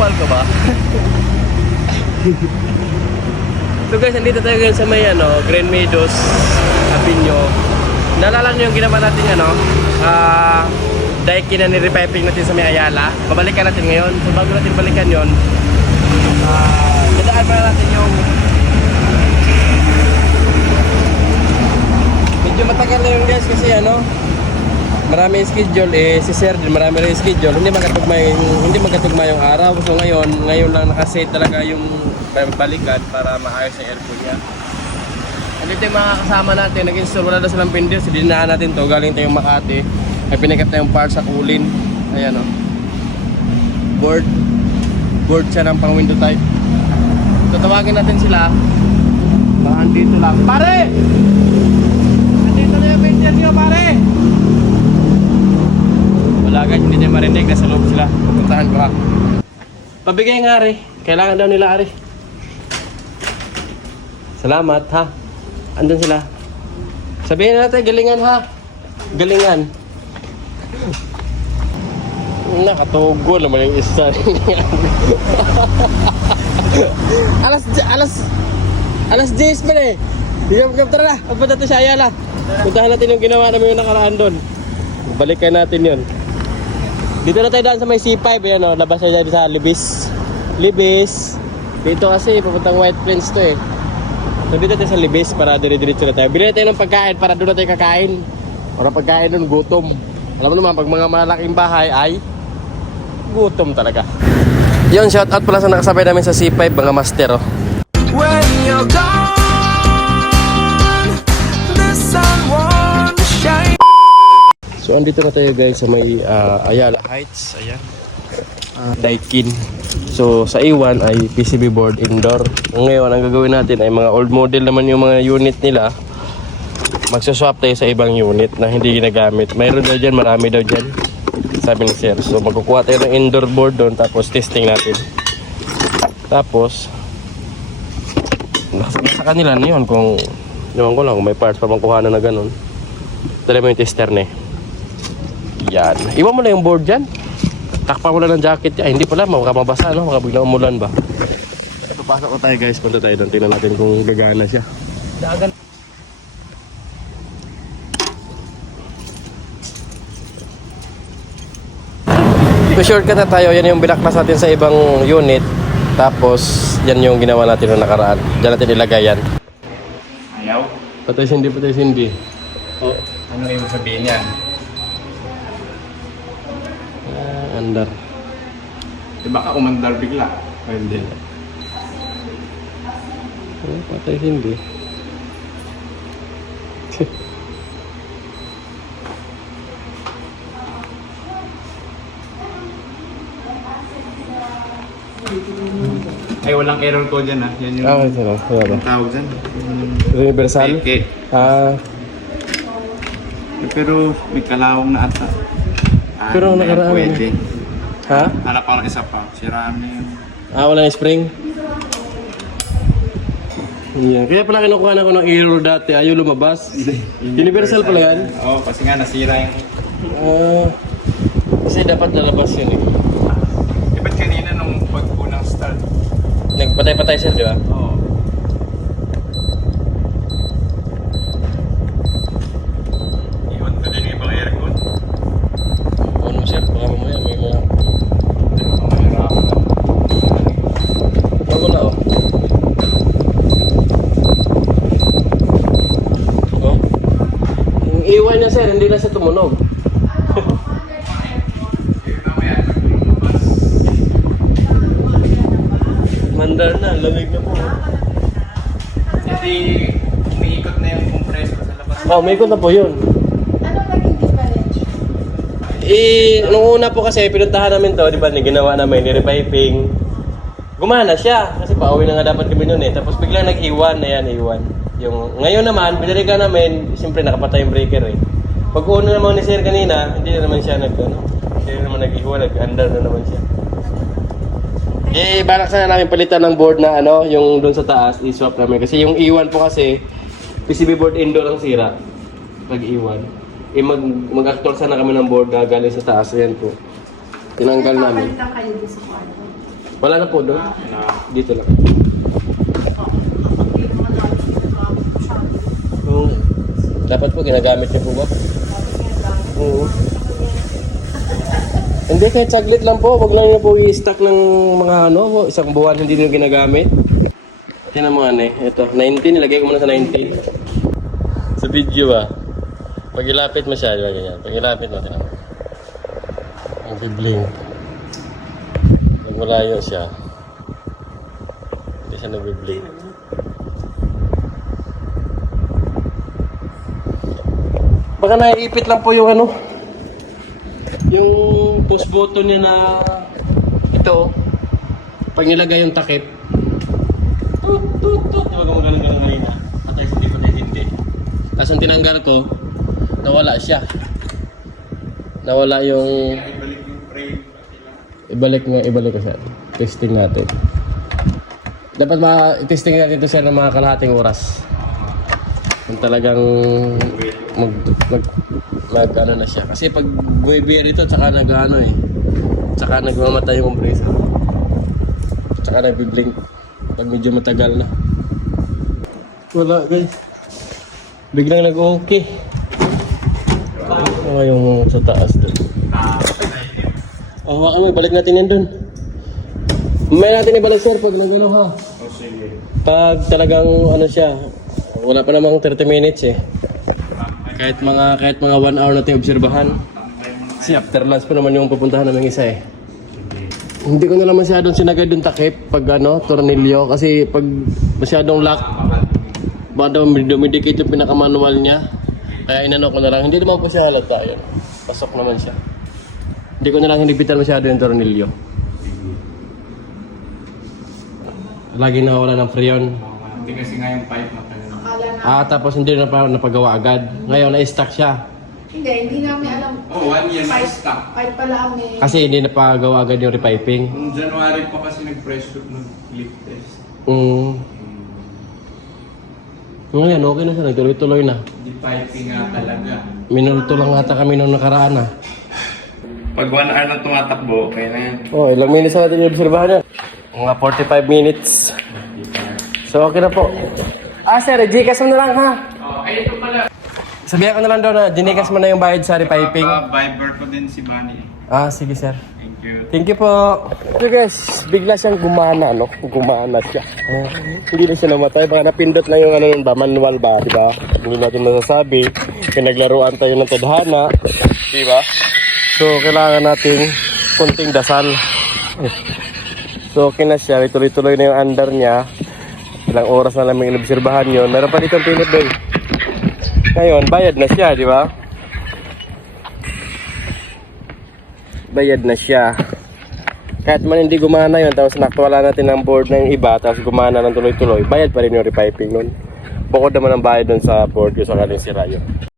Kupal ka ba? So guys, nandito tayo ngayon sa may Green Meadows Avenue. Naalala nyo yung ginawa natin daikin na nirepiping natin sa may Ayala. Babalikan natin ngayon. So bago natin balikan yon, dadaan pa natin yung medyo matagal na yung guys kasi marami schedule si Sir din marami rin schedule, hindi magkatugma yung araw. So ngayon lang nakaset talaga yung balikan para maayos ang aircon niya. Andito yung mga kasama natin, nag-install wala daw silang pindir, so dinaan natin to, galing tayong Makati. Ay pinikat tayong parts sa Kulin. Ayan board siya ng pang window type. Tatawagin natin sila. Baka andito lang. Pare! Andito na yung pindir niyo, pare! Wala guys, hindi tayo marinig, nasa loob sila. Pupuntahan ko ha. Pabigay nga Ari, kailangan daw nila Ari. Salamat ha. Andun sila. Sabihin natin, galingan ha. Galingan. Nakatugo naman yung isa. alas 10 pa eh. Tara na, pagpunta tayo sa Ayala. Puntahan natin yung ginawa namin yung nakaraan doon. Balikan natin yun. Dito na tayo daan sa may C5. Ayan labas tayo sa Libis. Dito kasi papuntang White Plains to eh. So dito tayo sa Libis para dire-diretso na tayo. Bilhin tayo ng pagkain para doon na tayo kakain. Para pagkain doon, gutom. Alam mo naman, pag mga malaking bahay ay gutom talaga. Yun, shoutout pala sa nakasabay namin sa C5, mga master When you're gone, the sun won't shine. So andito na tayo guys sa may Ayala Heights. Ayan, Daikin. So sa A1 ay PCB board indoor. Ngayon ang gagawin natin ay mga old model naman yung mga unit nila. Magsaswap tayo sa ibang unit na hindi ginagamit. Mayroon daw dyan, marami daw dyan, sabi ni Sir. So magkukuha tayo ng indoor board doon, tapos testing natin. Tapos nasa kanila na yun kung naman ko lang kung may parts pa bang kuhanan na ganun. Dali mo yung tester na yan. Iwan mo na yung board dyan. Takpa mo na ng jacket. Ay, hindi pala, makamabasa makabiglang umulan ba. Papasok ko tayo guys, punta tayo doon. Tingnan natin kung gagana siya. Dagan. Shortcut na tayo, yan yung binaklas natin sa ibang unit. Tapos yan yung ginawa natin noong nakaraan. Diyan natin ilagay yan. Ayaw? Patay sindi. Oh, ano yung sabihin yan? Andar. Baka umandar bigla. Hindi. Patay sindi. Ay, walang error code dyan ha. Yan yung Wala ba? tawag dyan. Universal? Okay. Pero may kalawang na ata. Pero nakaraan. Pwede. Ha? Hanap ako ng isa pa. Siraan na yun. Wala na spring? Yan. Kaya pala kinukuha na ko ng error dati. Ayaw lumabas. Universal pala yan? Oo, kasi nga nasira yung... Kasi dapat lalabas yun eh. Ba't kanina nung pag-unang start? Nagpatay-patay sir, di ba? Oo. Iwan ko din yung ibang aircon. Ano sir? Baka mamaya may mga... Wala oh. Yung iwan niya sir, hindi na siya tumunog. Mandar na, lamig na po. Hindi umiikot na yung compressor sa labas. Umiikot na po yun. Ano naging difference? Nung una po kasi pinuntahan namin to, di ba, ginawa namin, ni-repiping. Gumana siya, kasi pauwi na nga dapat kami noon eh. Tapos biglang nag-iwan, Yung, ngayon naman, binalikan namin, siyempre nakapatay yung breaker eh. Pag una naman ni Sir kanina, hindi na naman siya hindi na naman nag-iwan, nag-under na naman siya. Balak sana namin palitan ng board na yung doon sa taas, i-swap namin. Kasi yung iwan po kasi, PCB board indoor ang sira. Pag iwan. Mag-actual sana kami ng board na galing sa taas. Ayan po. Tinanggal namin. Kapalitan kayo doon sa kwarto. Wala na po doon. Dito lang. Oo. Dapat po ginagamit niyo po ba? Oo. Hindi, kahit saglit lang po. Huwag lang niyo po i-stack ng mga ano, isang buwan hindi niyo ginagamit. Tingnan mo ano eh. Ito, 19. Nilagay ko muna sa 19. Sa video ah. Pag ilapit mo siya, di ba ganyan? Pag ilapit mo, tingnan mo. Ang bibling. Pag malayo siya, hindi siya nabibling. Baka naiipit lang po yung ano, yung push button niya na ito, pag nilagay yung takip, tut tut tut, di ba gumagano ngayon na? Patay hindi. Tapos ang tinanggal ko, nawala siya. Nawala yung... Ibalik yung frame. Ibalik ko siya. Testing natin. Dapat ma-testing natin ito siya ng mga kalahating oras. Kung talagang mag ano na siya. Kasi pag buwi-buwi rito, tsaka nag-ano eh. Tsaka nagmamatay yung compressor. Tsaka nagbiblink. Pag medyo matagal na. Wala guys. Biglang nag-okay. Ano yung sa taas doon? Oh, kami, balik natin yan doon. May natin ibalik sir pag nag-ano ha. Oh, sige. Pag talagang ano siya, wala pa namang 30 minutes eh. Kahit mga 1 hour natin obserbahan. Kasi after lunch pa naman yung pupuntahan namin isa eh. Hindi ko na lang masyadong sinagad yung takip pag ano, tornilyo. Kasi pag masyadong lock, baka daw dumidikit yung pinakamanual niya. Kaya inano ko na lang. Hindi naman po siya halata yun. Pasok naman siya. Hindi ko na lang hinipitan masyado yung tornilyo. Lagi nawawala ng freon. Hindi kasi nga yung pipe matagal. Akala na. Tapos hindi na pa napagawa agad. Ngayon na-stuck siya. Hindi namin alam. Oh, 1 year na Pipe- stock. Pipe pala kami. Kasi hindi napagawa agad yung repiping. Noong January pa kasi nag-press shoot ng leak test. Ngayon, okay na siya. Nagtuloy-tuloy na. Di piping nga talaga. Minulto lang ata kami nung nakaraan Pag 1 hour na tumatakbo, okay na yan. Oh, ilang minutes na natin i-obserbahan yan? Mga 45 minutes. So, okay na po. Sir, Gcash mo na lang ha. Oh, ay ito pala. Sabihan ko na lang daw na Gcash mo na yung bayad sa repiping. Viber ko din si Manny. Sige sir. Thank you. Thank you po. So guys, bigla siyang gumana, no? Gumana siya. Hindi na siya namatay. Baka napindot lang yung ano nun ba, manual ba, di ba? Hindi natin masasabi. Kaya naglaruan tayo ng tadhana, di ba? So, kailangan nating kunting dasal. So, okay na siya. Tuloy-tuloy na yung under niya. Ilang oras na lang may inobserbahan yun. Meron pa dito ang pinit doon. Ngayon, bayad na siya, di ba? Bayad na siya. Kahit man hindi gumana yun, tapos naktwala natin ang board ng iba, tapos gumana ng tuloy-tuloy, bayad pa rin yung repiping nun. Bukod naman ang bayad dun sa board ko sa kaling sira yun.